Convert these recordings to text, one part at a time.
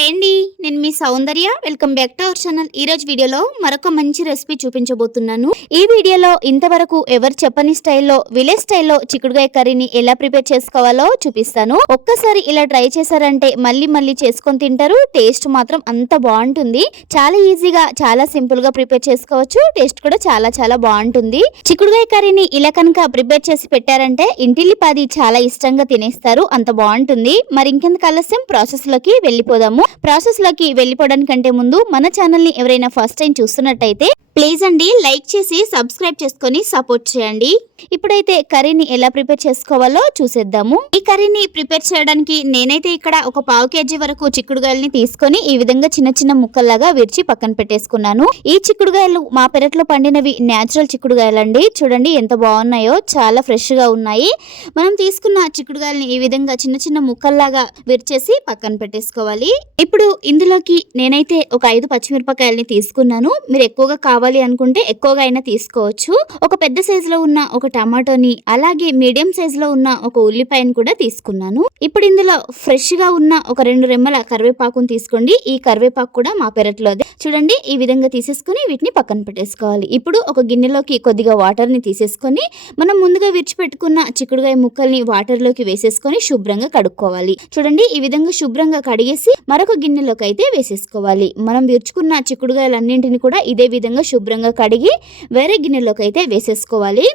Hi అండి నేను మీ Soundarya. Welcome back to our channel ఈ రోజు వీడియోలో మరొక మంచి రెసిపీ చూపించబోతున్నాను. ఈ వీడియోలో ఇంతవరకు ఎవరు చెప్పని స్టైల్లో విలేజ్ స్టైల్లో చిక్కుడుగాయ కర్రీని ఎలా ప్రిపేర్ చేసుకోవాలో చూపిస్తాను. ఒక్కసారి ఇలా ట్రై చేశారంటే మళ్ళీ మళ్ళీ చేసుకొని తింటారు. టేస్ట్ మాత్రం అంత బాగుంటుంది. చాలా ఈజీగా చాలా సింపుల్గా ప్రిపేర్ చేసుకోవచ్చు. టేస్ట్ కూడా చాలా చాలా బాగుంటుంది. చిక్కుడుగాయ కర్రీని ఇలా కనుక ప్రిపేర్ చేసి పెట్టారంటే ఇంటిల్లిపాది చాలా ఇష్టంగా తినేస్తారు. అంత బాగుంటుంది. మరి ఇంకెందుకు ఆలస్యం? ప్రాసెస్లోకి వెళ్ళిపోదాము. ప్రాసెస్లో లోకి వెళ్ళిపోవడానికంటే ముందు మన ఛానల్ని ఎవరైనా ఫస్ట్ టైం చూస్తున్నట్టయితే ప్లీజ్ అండి లైక్ చేసి సబ్స్క్రైబ్ చేసుకొని సపోర్ట్ చేయండి. ఇప్పుడైతే కర్రీని ఎలా ప్రిపేర్ చేసుకోవాలో చూసేద్దాము. ఈ కర్రీని ప్రిపేర్ చేయడానికి నేనైతే ఇక్కడ ఒక పావు కేజీ వరకు చిక్కుడుగాయల్ని తీసుకొని ఈ విధంగా చిన్న చిన్న ముక్కల్లాగా విరిచి పక్కన పెట్టేసుకున్నాను. ఈ చిక్కుడుగాయలు మా పెరట్లో పండినవి న్యాచురల్ చిక్కుడుగాయలండి చూడండి ఎంత బాగున్నాయో చాలా ఫ్రెష్గా ఉన్నాయి. మనం తీసుకున్న చిక్కుడుగాయల్ని ఈ విధంగా చిన్న చిన్న ముక్కల్లాగా విరిచేసి పక్కన పెట్టేసుకోవాలి. ఇప్పుడు ఇందులోకి నేనైతే ఒక ఐదు పచ్చిమిరపకాయలని తీసుకున్నాను. మీరు ఎక్కువగా కావాలి అనుకుంటే ఎక్కువగా అయినా తీసుకోవచ్చు. ఒక పెద్ద సైజులో ఉన్న ఒక టమాటోని అలాగే మీడియం సైజులో ఉన్న ఒక ఉల్లిపాయను కూడా తీసుకున్నాను. ఇప్పుడు ఇందులో ఫ్రెష్గా ఉన్న ఒక రెండు రెమ్మల కరివేపాకును తీసుకోండి. ఈ కరివేపాకు కూడా మా పెరట్లోదే చూడండి ఈ విధంగా తీసేసుకొని వీటిని పక్కన పెట్టేసుకోవాలి. ఇప్పుడు ఒక గిన్నెలోకి కొద్దిగా వాటర్ని తీసేసుకొని మనం ముందుగా విడిచిపెట్టుకున్న చిక్కుడుగాయ ముక్కల్ని వాటర్లోకి వేసేసుకొని శుభ్రంగా కడుక్కోవాలి. చూడండి ఈ విధంగా శుభ్రంగా కడిగేసి మరొక గిన్నెలోకి అయితే వేసేసుకోవాలి. మనం విరుచుకున్న చిక్కుడుగాయలన్నింటిని కూడా ఇదే విధంగా శుభ్రంగా కడిగి వేరే గిన్నెలోకి అయితే వేసేసుకోవాలి.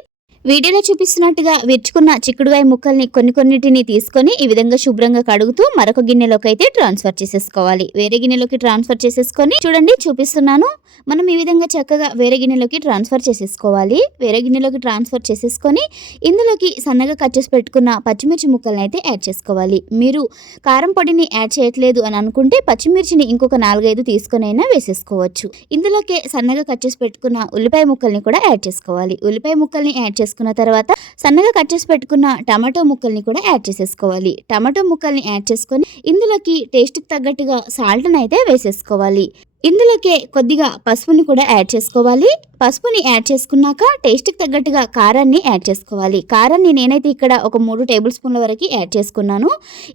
వీడియోలో చూపిస్తున్నట్టుగా విరుచుకున్న చిక్కుడుగాయ ముక్కల్ని కొన్ని కొన్నిటిని తీసుకొని ఈ విధంగా శుభ్రంగా కడుగుతూ మరొక గిన్నెలోకి అయితే ట్రాన్స్ఫర్ చేసేసుకోవాలి. వేరే గిన్నెలోకి ట్రాన్స్ఫర్ చేసేసుకొని చూడండి చూపిస్తున్నాను. మనం ఈ విధంగా చక్కగా వేరే గిన్నెలోకి ట్రాన్స్ఫర్ చేసేసుకోవాలి. వేరే గిన్నెలోకి ట్రాన్స్ఫర్ చేసేసుకొని ఇందులోకి సన్నగా కట్ చేసి పెట్టుకున్న పచ్చిమిర్చి ముక్కల్ని అయితే యాడ్ చేసుకోవాలి. మీరు కారం పొడిని యాడ్ చేయట్లేదు అని అనుకుంటే పచ్చిమిర్చిని ఇంకొక నాలుగైదు తీసుకొని అయినా వేసేసుకోవచ్చు. ఇందులోకి సన్నగా కట్ చేసి పెట్టుకున్న ఉల్లిపాయ ముక్కల్ని కూడా యాడ్ చేసుకోవాలి. ఉల్లిపాయ ముక్కల్ని యాడ్ చేసుకున్న తర్వాత సన్నగా కట్ చేసి పెట్టుకున్న టమాటో ముక్కల్ని కూడా యాడ్ చేసేసుకోవాలి. టమాటో ముక్కల్ని యాడ్ చేసుకొని ఇందులోకి టేస్ట్కి తగ్గట్టుగా సాల్ట్ని అయితే వేసేసుకోవాలి. ఇందులోకే కొద్దిగా పసుపుని కూడా యాడ్ చేసుకోవాలి. పసుపుని యాడ్ చేసుకున్నాక టేస్ట్కి తగ్గట్టుగా కారాన్ని యాడ్ చేసుకోవాలి. కారాన్ని నేనైతే ఇక్కడ ఒక మూడు టేబుల్ స్పూన్ల వరకు యాడ్ చేసుకున్నాను.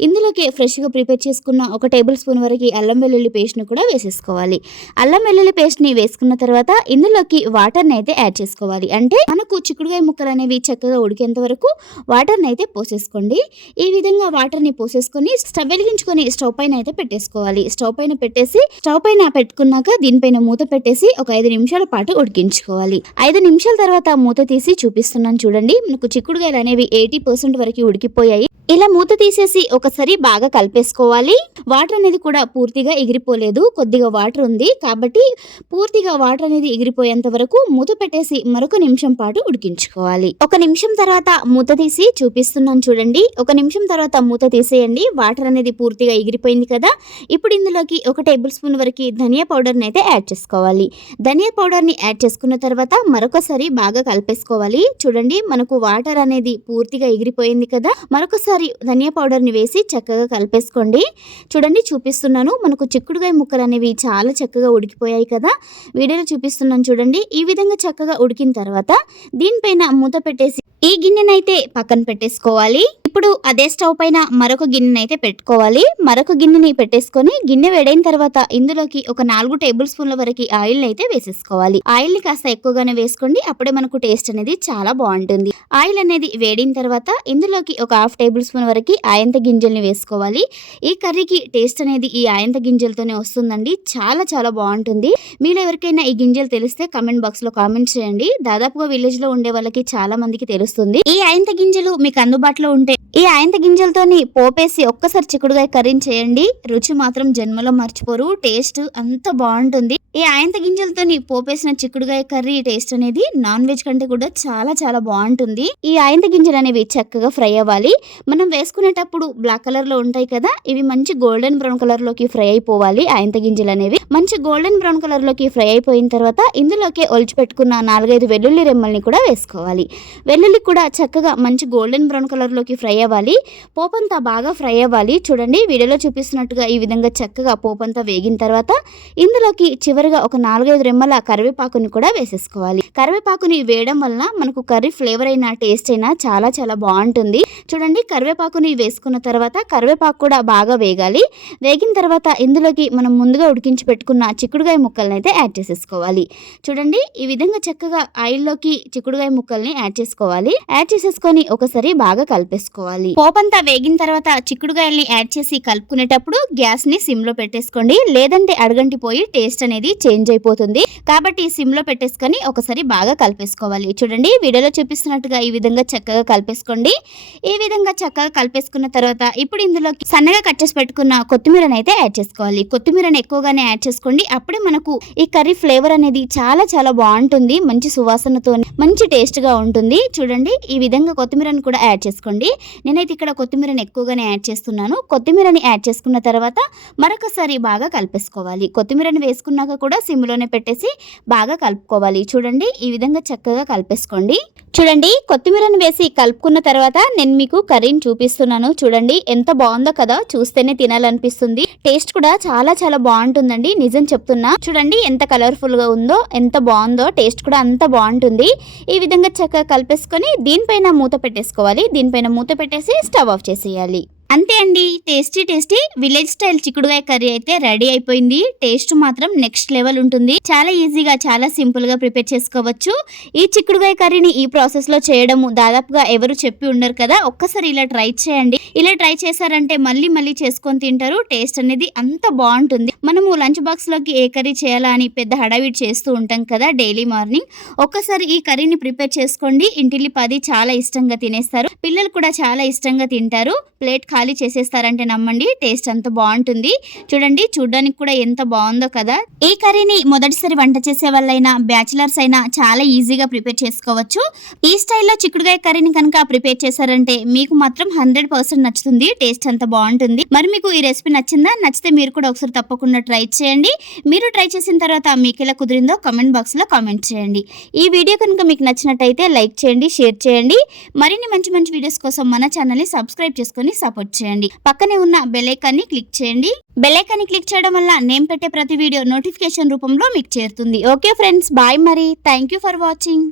ఇందులోకి ఫ్రెష్గా ప్రిపేర్ చేసుకున్న ఒక టేబుల్ స్పూన్ వరకు అల్లం వెల్లుల్లి పేస్ట్ని కూడా వేసేసుకోవాలి. అల్లం వెల్లుల్లి పేస్ట్ని వేసుకున్న తర్వాత ఇందులోకి వాటర్ని అయితే యాడ్ చేసుకోవాలి. అంటే మనకు చిక్కుడుగాయ ముక్కలు అనేవి చక్కగా ఉడికేంత వరకు వాటర్ని అయితే పోసేసుకోండి. ఈ విధంగా వాటర్ని పోసేసుకొని స్టవ్ వెలిగించుకొని స్టవ్ పైన అయితే పెట్టేసుకోవాలి. స్టవ్ పైన పెట్టేసి స్టవ్ పైన పెట్టుకున్నాక దీనిపైన మూత పెట్టేసి ఒక ఐదు నిమిషాల పాటు ఉడికించుకోవాలి. ఐదు నిమిషాల తర్వాత మూత తీసి చూపిస్తున్నాను చూడండి. మనకు చిక్కుడుగాయలు అనేవి ఎయిటీ పర్సెంట్ వరకు ఉడికిపోయాయి. ఇలా మూత తీసేసి ఒకసారి బాగా కలిపేసుకోవాలి. వాటర్ అనేది కూడా పూర్తిగా ఎగిరిపోలేదు. కొద్దిగా వాటర్ ఉంది కాబట్టి పూర్తిగా వాటర్ అనేది ఎగిరిపోయేంత వరకు మూత పెట్టేసి మరొక నిమిషం పాటు ఉడికించుకోవాలి. ఒక నిమిషం తర్వాత మూత తీసి చూపిస్తున్నాను చూడండి. ఒక నిమిషం తర్వాత మూత తీసేయండి. వాటర్ అనేది పూర్తిగా ఎగిరిపోయింది కదా. ఇప్పుడు ఇందులోకి ఒక టేబుల్ స్పూన్ వరకు ధనియా ధనియా పౌడర్ని అయితే యాడ్ చేసుకోవాలి. ధనియా పౌడర్ని యాడ్ చేసుకున్న తర్వాత మరొకసారి బాగా కలిపేసుకోవాలి. చూడండి మనకు వాటర్ అనేది పూర్తిగా ఎగిరిపోయింది కదా? మరొకసారి ధనియా పౌడర్ని వేసి చక్కగా కలిపేసుకోండి. చూడండి చూపిస్తున్నాను. మనకు చిక్కుడుగాయ ముక్కలు అనేవి చాలా చక్కగా ఉడికిపోయాయి కదా? వీడియోలో చూపిస్తున్నాను చూడండి. ఈ విధంగా చక్కగా ఉడికిన తర్వాత దీనిపైన మూత పెట్టేసి ఈ గిన్నెనైతే పక్కన పెట్టేసుకోవాలి. ఇప్పుడు అదే స్టవ్ పైన మరొక గిన్నెనైతే పెట్టుకోవాలి. మరొక గిన్నెని పెట్టేసుకొని గిన్నె వేడైన తర్వాత ఇందులోకి ఒక నాలుగు టేబుల్ స్పూన్ల వరకు ఆయిల్ అయితే వేసేసుకోవాలి. ఆయిల్ని కాస్త ఎక్కువగానే వేసుకోండి. అప్పుడే మనకు టేస్ట్ అనేది చాలా బాగుంటుంది. ఆయిల్ అనేది వేడిన తర్వాత ఇందులోకి ఒక హాఫ్ టేబుల్ స్పూన్ వరకు ఆయంత గింజల్ని వేసుకోవాలి. ఈ కర్రీకి టేస్ట్ అనేది ఈ ఆయంత గింజలతోనే వస్తుందండి. చాలా చాలా బాగుంటుంది. మీలో ఎవరికైనా ఈ గింజలు తెలిస్తే కమెంట్ బాక్స్లో కామెంట్ చేయండి. దాదాపుగా విలేజ్లో ఉండే వాళ్ళకి చాలా మందికి తెలుస్తుంది. ఈ ఆయంత గింజలు మీకు అందుబాటులో ఉంటే ఈ ఆయంత గింజలతోని పోపేసి ఒక్కసారి చిక్కుడుగాయ కర్రీని చేయండి. రుచి మాత్రం జన్మలో మర్చిపోరు. టేస్ట్ అంత బాగుంటుంది. ఈ ఆయంత గింజలతోని పోపేసిన చిక్కుడుగాయ కర్రీ టేస్ట్ అనేది నాన్ వెజ్ కంటే కూడా చాలా చాలా బాగుంటుంది. ఈ ఆయంత గింజలు అనేవి చక్కగా ఫ్రై అవ్వాలి. మనం వేసుకునేటప్పుడు బ్లాక్ కలర్లో ఉంటాయి కదా ఇవి మంచి గోల్డెన్ బ్రౌన్ కలర్లోకి ఫ్రై అయిపోవాలి ఆయంత గింజలు అనేవి. మంచి గోల్డెన్ బ్రౌన్ కలర్లోకి ఫ్రై అయిపోయిన తర్వాత ఇందులోకి ఒలిచి పెట్టుకున్న నాలుగైదు వెల్లుల్లి రెమ్మల్ని కూడా వేసుకోవాలి. వెల్లుల్లి కూడా చక్కగా మంచి గోల్డెన్ బ్రౌన్ కలర్లోకి ఫ్రై అవ్వాలి. పోపంతా బాగా ఫ్రై అవ్వాలి. చూడండి వీడియోలో చూపిస్తున్నట్టుగా ఈ విధంగా చక్కగా పోపంతా వేగిన తర్వాత ఇందులోకి చివరి చివరిగా ఒక నాలుగైదు రెమ్మల కరివేపాకుని కూడా వేసేసుకోవాలి. కరివేపాకుని వేయడం వలన మనకు కర్రీ ఫ్లేవర్ అయినా టేస్ట్ అయినా చాలా చాలా బాగుంటుంది. చూడండి కరివేపాకుని వేసుకున్న తర్వాత కరివేపాకు కూడా బాగా వేగాలి. వేగిన తర్వాత ఇందులోకి మనం ముందుగా ఉడికించి పెట్టుకున్న చిక్కుడుగాయ ముక్కల్ని అయితే యాడ్ చేసేసుకోవాలి. చూడండి ఈ విధంగా చక్కగా ఆయిల్లోకి చిక్కుడుగాయ ముక్కల్ని యాడ్ చేసుకోవాలి. యాడ్ చేసేసుకొని ఒకసారి బాగా కలిపేసుకోవాలి. పోపంతా వేగిన తర్వాత చిక్కుడుగాయల్ని యాడ్ చేసి కలుపుకునేటప్పుడు గ్యాస్ని సిమ్లో సిమ్లో పెట్టేసుకోండి. లేదంటే అడగంటిపోయి టేస్ట్ అనేది చేంజ్ అయిపోతుంది. కాబట్టి సిమ్లో పెట్టేసుకొని ఒకసారి బాగా కలిపేసుకోవాలి. చూడండి వీడియోలో చూపిస్తున్నట్టుగా ఈ విధంగా చక్కగా కలిపేసుకోండి. ఈ విధంగా చక్కగా కలిపేసుకున్న తర్వాత ఇప్పుడు ఇందులో సన్నగా కట్ చేసి పెట్టుకున్న కొత్తిమీరని అయితే యాడ్ చేసుకోవాలి. కొత్తిమీరని ఎక్కువగానే యాడ్ చేసుకోండి. అప్పుడే మనకు ఈ కర్రీ ఫ్లేవర్ అనేది చాలా చాలా బాగుంటుంది. మంచి సువాసనతో మంచి టేస్ట్గా ఉంటుంది. చూడండి ఈ విధంగా కొత్తిమీరని కూడా యాడ్ చేసుకోండి. నేనైతే ఇక్కడ కొత్తిమీరని ఎక్కువగానే యాడ్ చేస్తున్నాను. కొత్తిమీరని యాడ్ చేసుకున్న తర్వాత మరొకసారి బాగా కలిపేసుకోవాలి. కొత్తిమీరని వేసుకున్నాక కూడా సిమ్లోనే పెట్టేసి బాగా కలుపుకోవాలి. చూడండి ఈ విధంగా చక్కగా కలిపేసుకోండి. చూడండి కొత్తిమీరని వేసి కలుపుకున్న తర్వాత నేను మీకు కర్రీని చూపిస్తున్నాను. చూడండి ఎంత బాగుందో కదా చూస్తేనే తినాలనిపిస్తుంది. టేస్ట్ కూడా చాలా చాలా బాగుంటుందండి నిజం చెప్తున్నా. చూడండి ఎంత కలర్ఫుల్గా ఉందో ఎంత బాగుందో టేస్ట్ కూడా అంత బాగుంటుంది. ఈ విధంగా చక్కగా కలిపేసుకొని దీనిపైన మూత పెట్టేసుకోవాలి. దీనిపైన మూత పెట్టేసి స్టవ్ ఆఫ్ చేసేయాలి. అంతే అండి. టేస్టీ టేస్టీ విలేజ్ స్టైల్ చిక్కుడుగాయ కర్రీ అయితే రెడీ అయిపోయింది. టేస్ట్ మాత్రం నెక్స్ట్ లెవెల్ ఉంటుంది. చాలా ఈజీగా చాలా సింపుల్గా ప్రిపేర్ చేసుకోవచ్చు. ఈ చిక్కుడుగాయ కర్రీని ఈ ప్రాసెస్లో చేయడము దాదాపుగా ఎవరు చెప్పి ఉండరు కదా. ఒక్కసారి ఇలా ట్రై చేయండి. ఇలా ట్రై చేశారంటే మళ్ళీ మళ్ళీ చేసుకొని తింటారు. టేస్ట్ అనేది అంత బాగుంటుంది. మనము లంచ్ బాక్స్లోకి ఏ కర్రీ చేయాలా అని పెద్ద హడావిడి చేస్తూ ఉంటాం కదా డైలీ మార్నింగ్. ఒక్కసారి ఈ కర్రీని ప్రిపేర్ చేసుకోండి. ఇంటిల్లి పది చాలా ఇష్టంగా తినేస్తారు. పిల్లలు కూడా చాలా ఇష్టంగా తింటారు. ప్లేట్ ఖాళీ చేసేస్తారంటే నమ్మండి టేస్ట్ అంత బాగుంటుంది. చూడండి చూడడానికి కూడా ఎంత బాగుందో కదా. ఈ కర్రీని మొదటిసారి వంట చేసే వాళ్ళైనా బ్యాచిలర్స్ అయినా చాలా ఈజీగా ప్రిపేర్ చేసుకోవచ్చు. ఈ స్టైల్లో చిక్కుడుగాయ కర్రీని కనుక ప్రిపేర్ చేశారంటే మీకు మాత్రం హండ్రెడ్ పర్సెంట్ నచ్చుతుంది టేస్ట్ అంత బాగుంటుంది. మరి మీకు ఈ రెసిపీ నచ్చిందా? నచ్చితే మీరు కూడా ఒకసారి తప్పకుండా ట్రై చేయండి. మీరు ట్రై చేసిన తర్వాత మీకు ఎలా కుదిరిందో కామెంట్ బాక్స్లో కామెంట్ చేయండి. ఈ వీడియో కనుక మీకు నచ్చినట్టయితే లైక్ చేయండి షేర్ చేయండి. మరిన్ని మంచి మంచి వీడియోస్ కోసం మన ఛానల్ని సబ్స్క్రైబ్ చేసుకొని సపోర్ట్ చేయండి. పక్కనే ఉన్న బెల్ క్లిక్ చేయండి. బెల్ క్లిక్ చేయడం వల్ల నేను పెట్టే ప్రతి వీడియో నోటిఫికేషన్ రూపంలో మీకు చేరుతుంది. ఓకే ఫ్రెండ్స్ బాయ్ మరి థ్యాంక్ యూ ఫర్ వాచింగ్